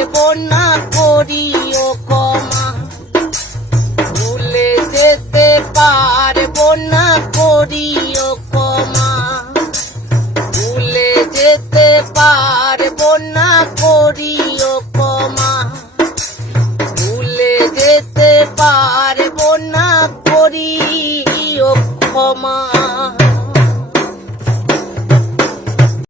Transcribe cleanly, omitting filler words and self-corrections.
পারবো না করিও ক্ষমা, ভুলে যেতে পারবো না করিও ক্ষমা, ভুলে যেতে পারবো না করিও ক্ষমা, ভুলে যেতে পারবো না করিও ক্ষমা।